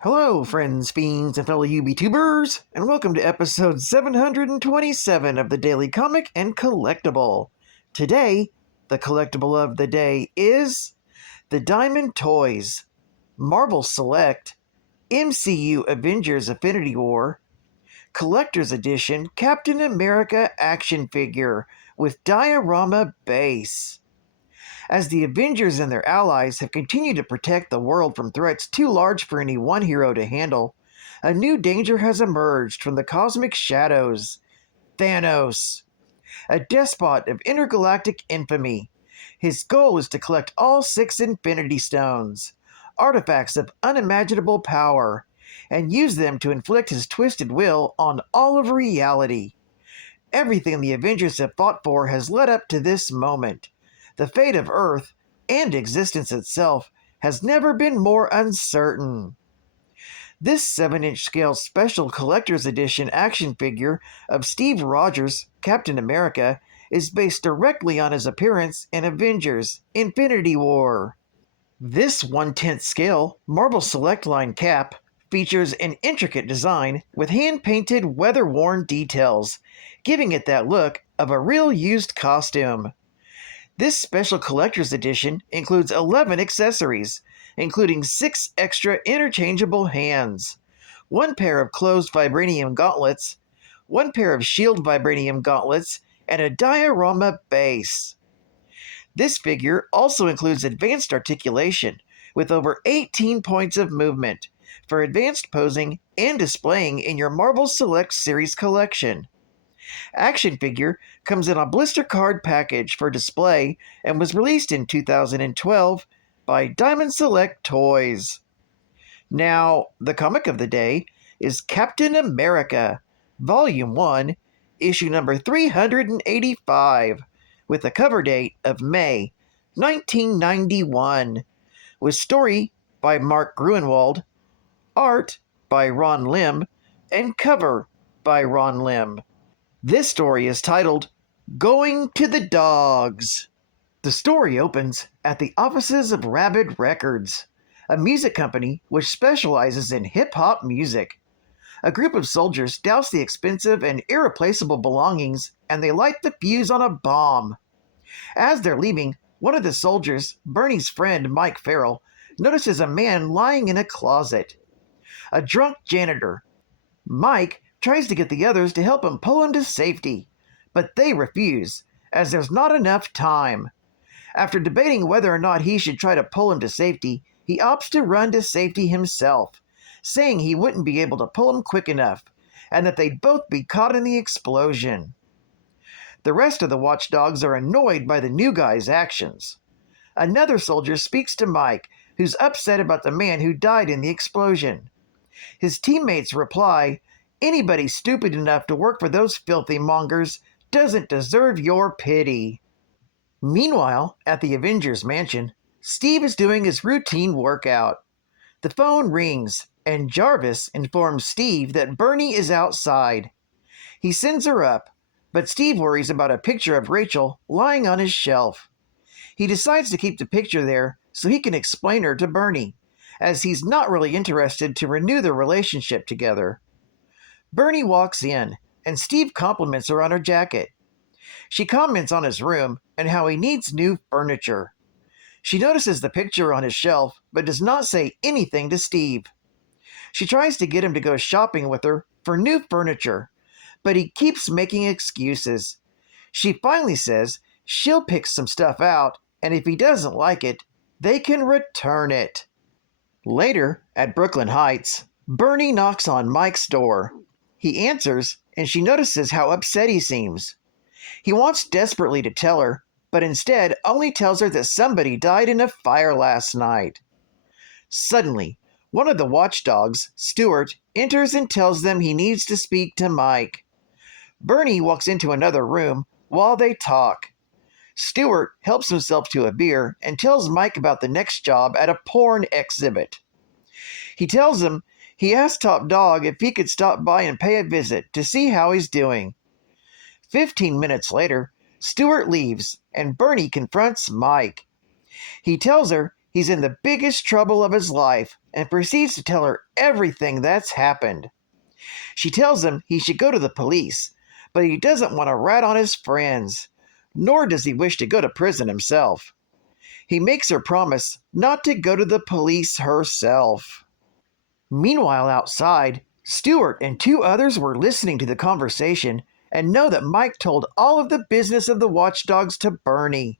Hello, friends, fiends, and fellow UBTubers, and welcome to episode 727 of the Daily Comic and Collectible. Today, the collectible of the day is the Diamond Toys, Marvel Select, MCU Avengers Infinity War, Collector's Edition Captain America action figure with Diorama base. As the Avengers and their allies have continued to protect the world from threats too large for any one hero to handle, a new danger has emerged from the cosmic shadows. Thanos, a despot of intergalactic infamy. His goal is to collect all 6 Infinity Stones, artifacts of unimaginable power, and use them to inflict his twisted will on all of reality. Everything the Avengers have fought for has led up to this moment. The fate of Earth, and existence itself, has never been more uncertain. This 7-inch scale special collector's edition action figure of Steve Rogers, Captain America, is based directly on his appearance in Avengers Infinity War. This 1/10 scale Marvel Select Line cap features an intricate design with hand-painted weather-worn details, giving it that look of a real used costume. This special collector's edition includes 11 accessories, including 6 extra interchangeable hands, 1 pair of closed vibranium gauntlets, 1 pair of shield vibranium gauntlets, and a diorama base. This figure also includes advanced articulation, with over 18 points of movement, for advanced posing and displaying in your Marvel Select Series collection. Action figure comes in a blister card package for display and was released in 2012 by Diamond Select Toys. Now, the comic of the day is Captain America, Volume 1, issue number 385, with a cover date of May 1991, with story by Mark Gruenwald, art by Ron Lim, and cover by Ron Lim. This story is titled, Going to the Dogs. The story opens at the offices of Rabid Records, a music company which specializes in hip-hop music. A group of soldiers douse the expensive and irreplaceable belongings, and they light the fuse on a bomb. As they're leaving, one of the soldiers, Bernie's friend Mike Farrell, notices a man lying in a closet. A drunk janitor. Mike tries to get the others to help him pull him to safety, but they refuse, as there's not enough time. After debating whether or not he should try to pull him to safety, he opts to run to safety himself, saying he wouldn't be able to pull him quick enough, and that they'd both be caught in the explosion. The rest of the watchdogs are annoyed by the new guy's actions. Another soldier speaks to Mike, who's upset about the man who died in the explosion. His teammates reply, "Anybody stupid enough to work for those filthy mongers doesn't deserve your pity." Meanwhile, at the Avengers mansion, Steve is doing his routine workout. The phone rings, and Jarvis informs Steve that Bernie is outside. He sends her up, but Steve worries about a picture of Rachel lying on his shelf. He decides to keep the picture there so he can explain her to Bernie, as he's not really interested to renew their relationship together. Bernie walks in, and Steve compliments her on her jacket. She comments on his room and how he needs new furniture. She notices the picture on his shelf, but does not say anything to Steve. She tries to get him to go shopping with her for new furniture, but he keeps making excuses. She finally says she'll pick some stuff out, and if he doesn't like it, they can return it. Later, at Brooklyn Heights, Bernie knocks on Mike's door. He answers, and she notices how upset he seems. He wants desperately to tell her, but instead only tells her that somebody died in a fire last night. Suddenly, one of the watchdogs, Stuart, enters and tells them he needs to speak to Mike. Bernie walks into another room while they talk. Stuart helps himself to a beer and tells Mike about the next job at a porn exhibit. He tells him he asked Top Dog if he could stop by and pay a visit to see how he's doing. 15 minutes later, Stuart leaves and Bernie confronts Mike. He tells her he's in the biggest trouble of his life and proceeds to tell her everything that's happened. She tells him he should go to the police, but he doesn't want to rat on his friends, nor does he wish to go to prison himself. He makes her promise not to go to the police herself. Meanwhile, outside, Stuart and two others were listening to the conversation and know that Mike told all of the business of the watchdogs to Bernie.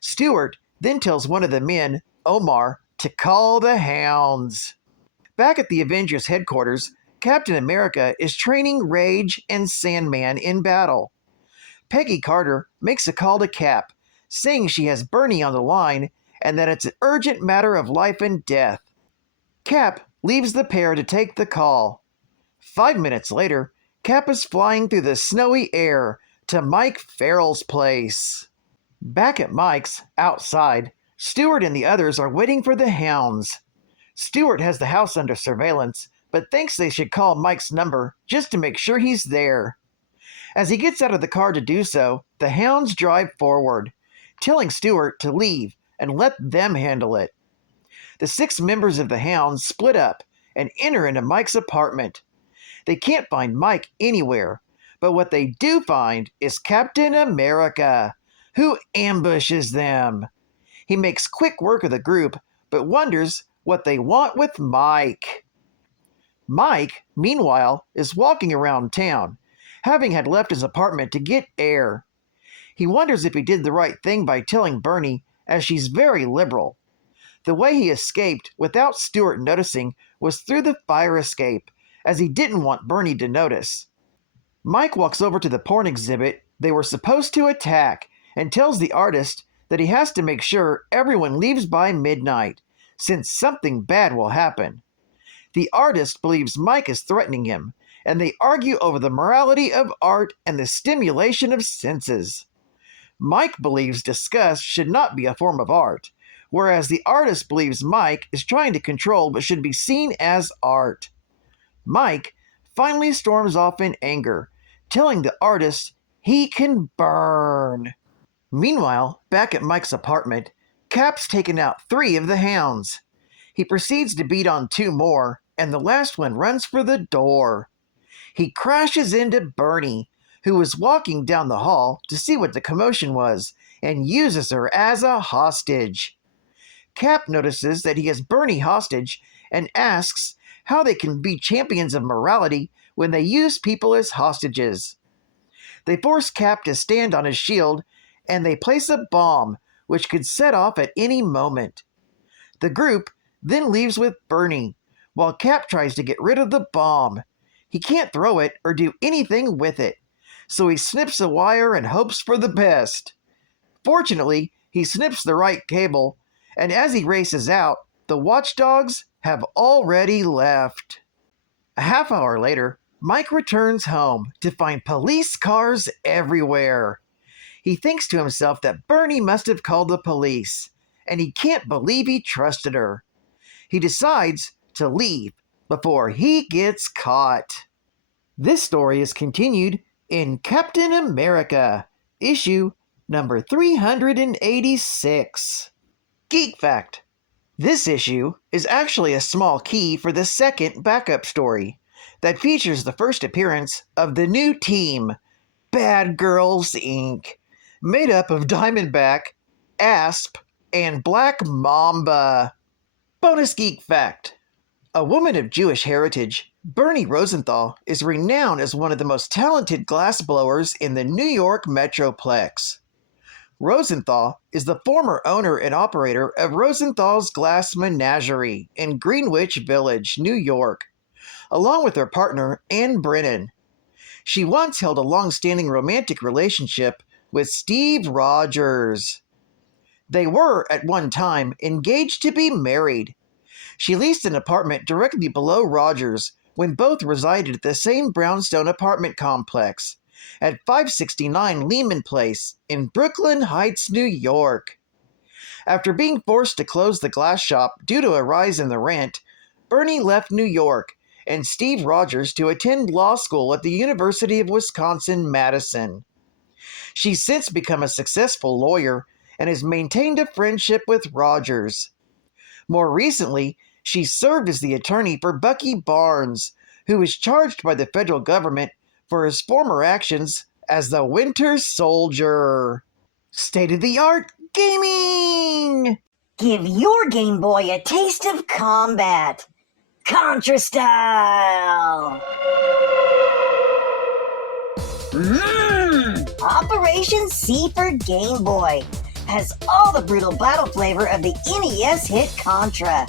Stuart then tells one of the men, Omar, to call the hounds. Back at the Avengers headquarters, Captain America is training Rage and Sandman in battle. Peggy Carter makes a call to Cap, saying she has Bernie on the line and that it's an urgent matter of life and death. Cap leaves the pair to take the call. 5 minutes later, Cap is flying through the snowy air to Mike Farrell's place. Back at Mike's, outside, Stuart and the others are waiting for the hounds. Stuart has the house under surveillance, but thinks they should call Mike's number just to make sure he's there. As he gets out of the car to do so, the hounds drive forward, telling Stuart to leave and let them handle it. The 6 members of the hounds split up and enter into Mike's apartment. They can't find Mike anywhere, but what they do find is Captain America, who ambushes them. He makes quick work of the group, but wonders what they want with Mike. Mike, meanwhile, is walking around town, having had left his apartment to get air. He wonders if he did the right thing by telling Bernie, as she's very liberal. The way he escaped without Stuart noticing was through the fire escape, as he didn't want Bernie to notice. Mike walks over to the porn exhibit they were supposed to attack and tells the artist that he has to make sure everyone leaves by midnight, since something bad will happen. The artist believes Mike is threatening him, and they argue over the morality of art and the stimulation of senses. Mike believes disgust should not be a form of art, whereas the artist believes Mike is trying to control what should be seen as art. Mike finally storms off in anger, telling the artist he can burn. Meanwhile, back at Mike's apartment, Cap's taken out 3 of the hounds. He proceeds to beat on 2 more, and the last one runs for the door. He crashes into Bernie, who was walking down the hall to see what the commotion was, and uses her as a hostage. Cap notices that he has Bernie hostage and asks how they can be champions of morality when they use people as hostages. They force Cap to stand on his shield, and they place a bomb, which could set off at any moment. The group then leaves with Bernie, while Cap tries to get rid of the bomb. He can't throw it or do anything with it, so he snips a wire and hopes for the best. Fortunately, he snips the right cable, and as he races out, the watchdogs have already left. A half hour later, Mike returns home to find police cars everywhere. He thinks to himself that Bernie must have called the police, and he can't believe he trusted her. He decides to leave before he gets caught. This story is continued in Captain America, issue number 386. Geek Fact: this issue is actually a small key for the second backup story that features the first appearance of the new team, Bad Girls Inc., made up of Diamondback, Asp, and Black Mamba. Bonus Geek Fact: a woman of Jewish heritage, Bernie Rosenthal is renowned as one of the most talented glassblowers in the New York Metroplex. Rosenthal is the former owner and operator of Rosenthal's Glass Menagerie in Greenwich Village, New York, along with her partner, Ann Brennan. She once held a long-standing romantic relationship with Steve Rogers. They were, at one time, engaged to be married. She leased an apartment directly below Rogers when both resided at the same brownstone apartment complex at 569 Lehman Place in Brooklyn Heights, New York. After being forced to close the glass shop due to a rise in the rent, Bernie left New York and Steve Rogers to attend law school at the University of Wisconsin-Madison. She's since become a successful lawyer and has maintained a friendship with Rogers. More recently, She served as the attorney for Bucky Barnes, who was charged by the federal government for his former actions as the Winter Soldier. State-of-the-art gaming! Give your Game Boy a taste of combat. Contra style! Operation C for Game Boy has all the brutal battle flavor of the NES hit Contra.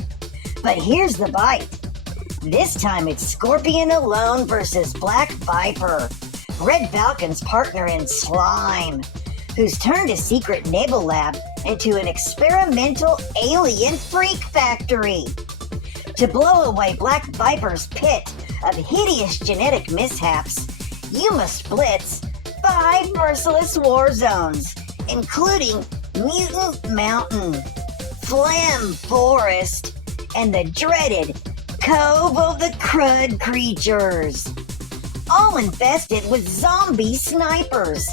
But here's the bite. This time it's Scorpion alone versus Black Viper, Red Falcon's partner in slime, who's turned a secret naval lab into an experimental alien freak factory. To blow away Black Viper's pit of hideous genetic mishaps, you must blitz 5 merciless war zones, including Mutant Mountain, Phlegm Forest, and the dreaded Cove of the Crud Creatures. All infested with zombie snipers,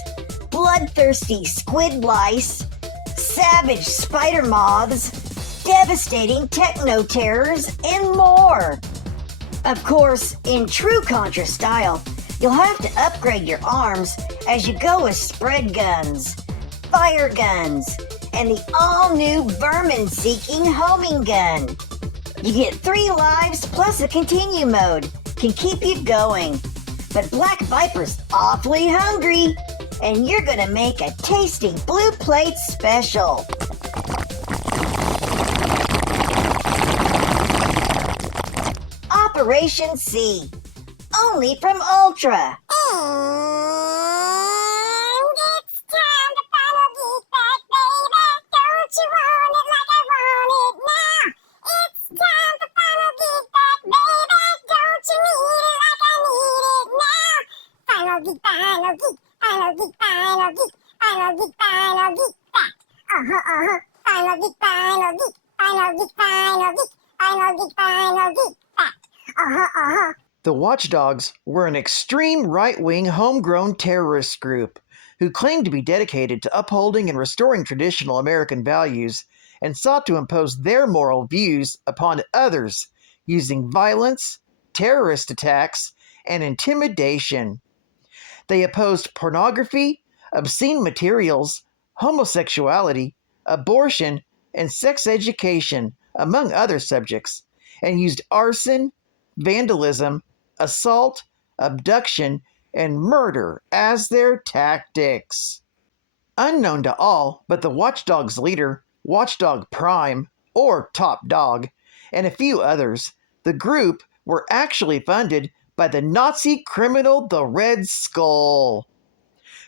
bloodthirsty squid lice, savage spider moths, devastating techno terrors, and more. Of course, in true Contra style, you'll have to upgrade your arms as you go with spread guns, fire guns, and the all-new vermin-seeking homing gun. You get 3 lives plus a continue mode, can keep you going. But Black Viper's awfully hungry, and you're gonna make a tasty blue plate special. Operation C, only from Ultra. The Watchdogs were an extreme right-wing homegrown terrorist group who claimed to be dedicated to upholding and restoring traditional American values and sought to impose their moral views upon others using violence, terrorist attacks, and intimidation. They opposed pornography, obscene materials, homosexuality, abortion, and sex education, among other subjects, and used arson, vandalism, assault, abduction, and murder as their tactics. Unknown to all but the Watchdogs' leader, Watchdog Prime, or Top Dog, and a few others, the group were actually funded by the Nazi criminal the Red Skull.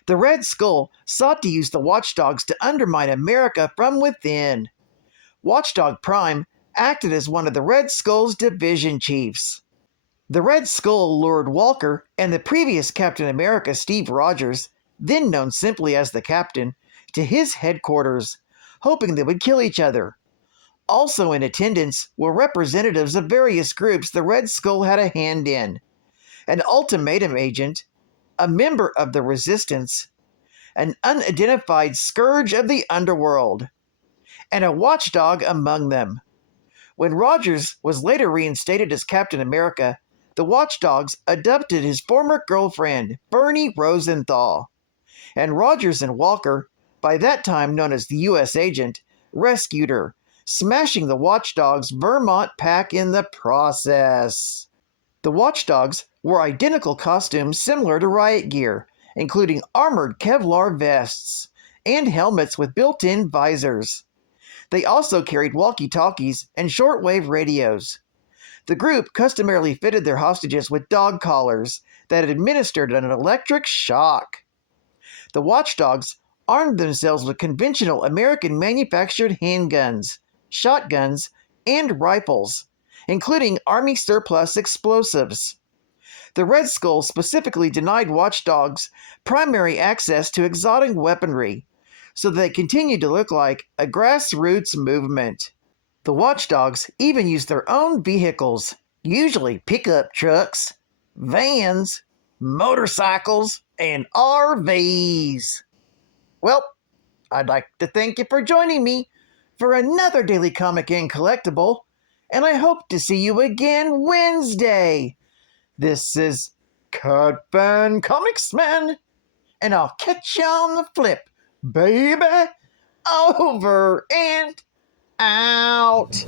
The Red Skull sought to use the Watchdogs to undermine America from within. Watchdog Prime acted as one of the Red Skull's division chiefs. The Red Skull lured Walker and the previous Captain America Steve Rogers, then known simply as the Captain, to his headquarters, hoping they would kill each other. Also in attendance were representatives of various groups the Red Skull had a hand in: an ultimatum agent, a member of the Resistance, an unidentified scourge of the underworld, and a watchdog among them. When Rogers was later reinstated as Captain America, the Watchdogs abducted his former girlfriend, Bernie Rosenthal, and Rogers and Walker, by that time known as the U.S. Agent, rescued her, smashing the Watchdogs' Vermont pack in the process. The Watchdogs wore identical costumes similar to riot gear, including armored Kevlar vests and helmets with built-in visors. They also carried walkie-talkies and shortwave radios. The group customarily fitted their hostages with dog collars that administered an electric shock. The Watchdogs armed themselves with conventional American-manufactured handguns, shotguns, and rifles, including Army surplus explosives. The Red Skull specifically denied Watchdogs primary access to exotic weaponry, so they continued to look like a grassroots movement. The Watchdogs even used their own vehicles, usually pickup trucks, vans, motorcycles, and RVs. Well, I'd like to thank you for joining me for another Daily Comic and Collectible. and I hope to see you again Wednesday. This is Cut Fan Comics Man, and I'll catch you on the flip, baby. Over and out.